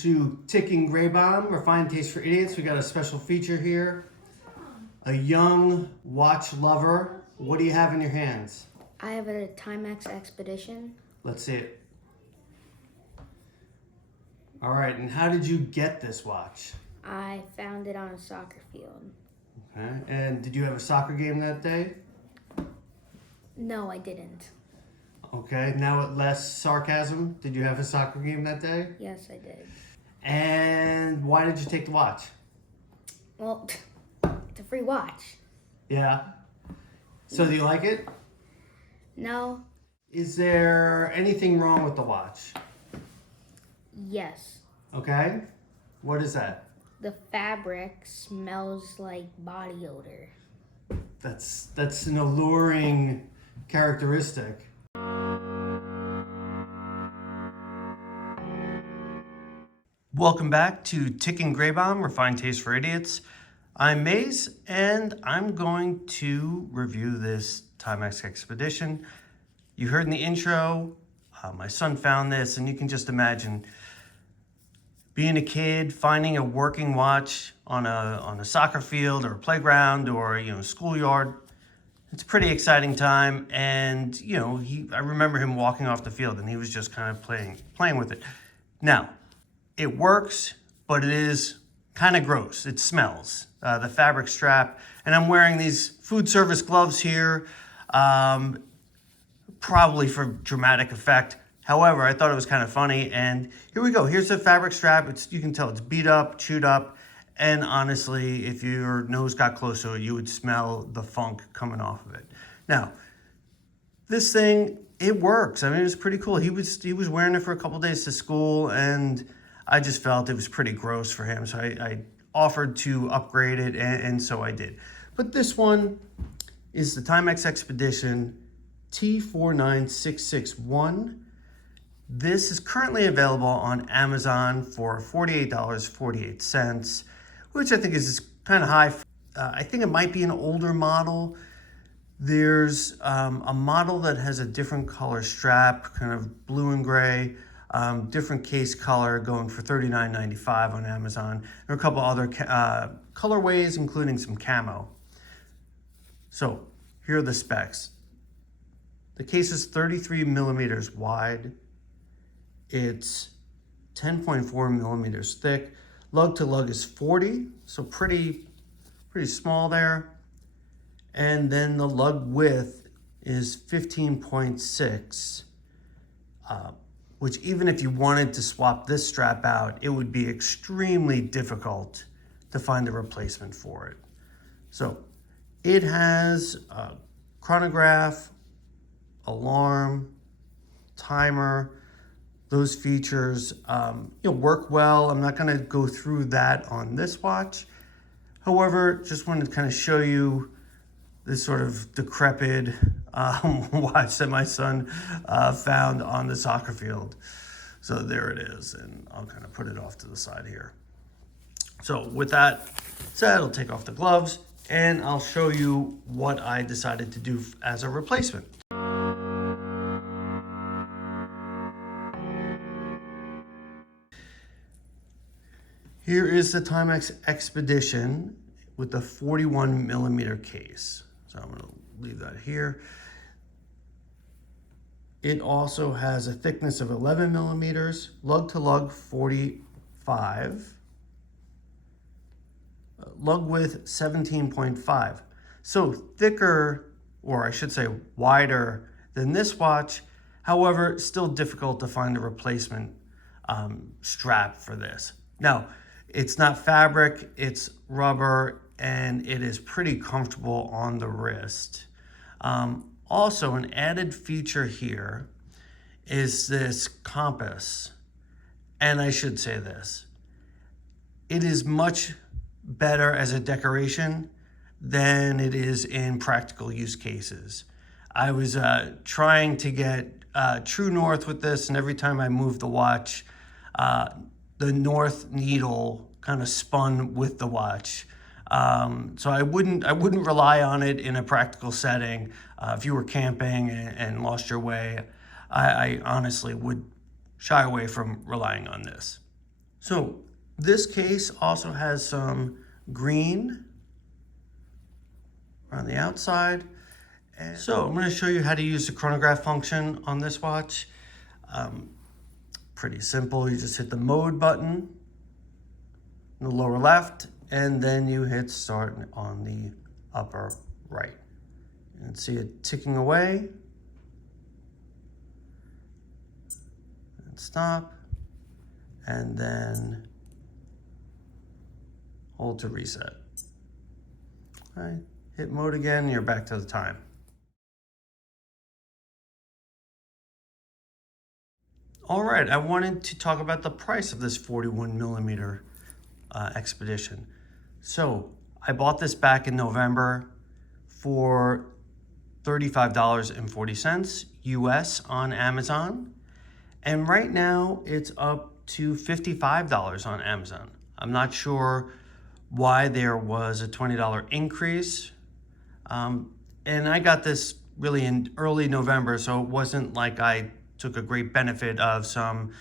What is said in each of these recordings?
to Ticking Gray Bomb, Refined Taste for Idiots. We got a special feature here. A young watch lover. What do you have in your hands? I have a Timex Expedition. Let's see it. All right, and how did you get this watch? I found it on a soccer field. Okay, and did you have a soccer game that day? No, I didn't. Okay, now with less sarcasm, did you have a soccer game that day? Yes, I did. And why did you take the watch? Well, it's a free watch. Yeah. So do you like it? No. Is there anything wrong with the watch? Yes. Okay. What is that? The fabric smells like body odor. That's an alluring characteristic. Welcome back to Ticking Gray Bomb, Refined Taste for Idiots. I'm Mase, and I'm going to review this Timex Expedition. You heard in the intro, my son found this, and you can just imagine being a kid, finding a working watch on a soccer field or a playground or schoolyard. It's a pretty exciting time, and I remember him walking off the field, and he was just kind of playing with it. Now, it works, but it is kind of gross. It smells. The fabric strap, and I'm wearing these food service gloves here, probably for dramatic effect. However, I thought it was kind of funny, and here we go. Here's the fabric strap. You can tell it's beat up, chewed up, and honestly, if your nose got close to it, you would smell the funk coming off of it. Now, this thing, it works. I mean, it was pretty cool. He was wearing it for a couple days to school, and I just felt it was pretty gross for him, so I offered to upgrade it, and so I did. But this one is the Timex Expedition T49661. This is currently available on Amazon for $48.48, which I think is kind of high. I think it might be an older model. There's a model that has a different color strap, kind of blue and gray, different case color, going for $39.95 on Amazon. There are a couple other colorways, including some camo. So here are the specs. The case is 33 millimeters wide. It's 10.4 millimeters thick. Lug to lug is 40, so pretty small there. And then the lug width is 15.6, which even if you wanted to swap this strap out, it would be extremely difficult to find a replacement for it. So it has a chronograph, alarm, timer. Those features work well. I'm not going to go through that on this watch. However, just wanted to kind of show you this sort of decrepit watch that my son found on the soccer field. So there it is, and I'll kind of put it off to the side here. So with that said, I'll take off the gloves, and I'll show you what I decided to do as a replacement. Here is the Timex Expedition with the 41 millimeter case. So I'm going to leave that here. It also has a thickness of 11 millimeters, lug to lug 45, lug width 17.5. So thicker, or I should say wider than this watch. However, still difficult to find a replacement strap for this. Now, it's not fabric, it's rubber, and it is pretty comfortable on the wrist. Also, an added feature here is this compass. And I should say this, it is much better as a decoration than it is in practical use cases. I was trying to get true north with this, and every time I moved the watch, the north needle kind of spun with the watch. So I wouldn't rely on it in a practical setting. If you were camping and lost your way, I honestly would shy away from relying on this. So this case also has some green around the outside. And so I'm going to show you how to use the chronograph function on this watch. Pretty simple. You just hit the mode button in the lower left, and then you hit start on the upper right. And see it ticking away. And stop. And then hold to reset. All right. Hit mode again, and you're back to the time. All right, I wanted to talk about the price of this 41 millimeter Expedition. So I bought this back in November for $35.40 US on Amazon. And right now it's up to $55 on Amazon. I'm not sure why there was a $20 increase. And I got this really in early November, so it wasn't like I took a great benefit of some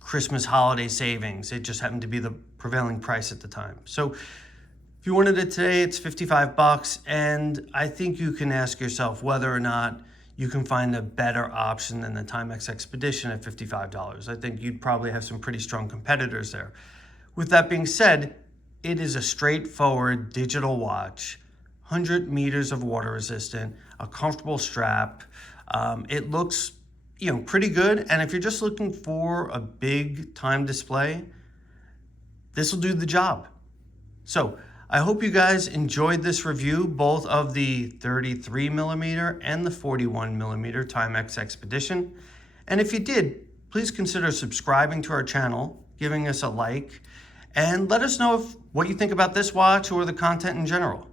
Christmas holiday savings. It just happened to be the prevailing price at the time. So if you wanted it today, it's 55 bucks. And I think you can ask yourself whether or not you can find a better option than the Timex Expedition at $55. I think you'd probably have some pretty strong competitors there. With that being said, it is a straightforward digital watch, 100 meters of water resistant, a comfortable strap. It looks, pretty good. And if you're just looking for a big time display, this will do the job. So I hope you guys enjoyed this review, both of the 33 millimeter and the 41 millimeter Timex Expedition. And if you did, please consider subscribing to our channel, giving us a like, and let us know what you think about this watch or the content in general.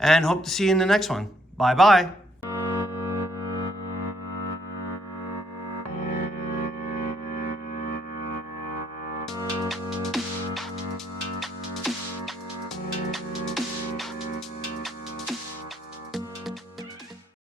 And hope to see you in the next one. Bye-bye.